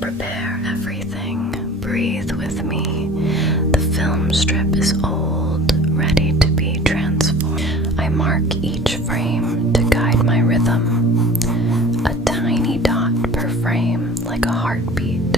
prepare everything. Breathe with me. The film strip is old, ready to be transformed. I mark each frame to guide my rhythm. A tiny dot per frame, like a heartbeat.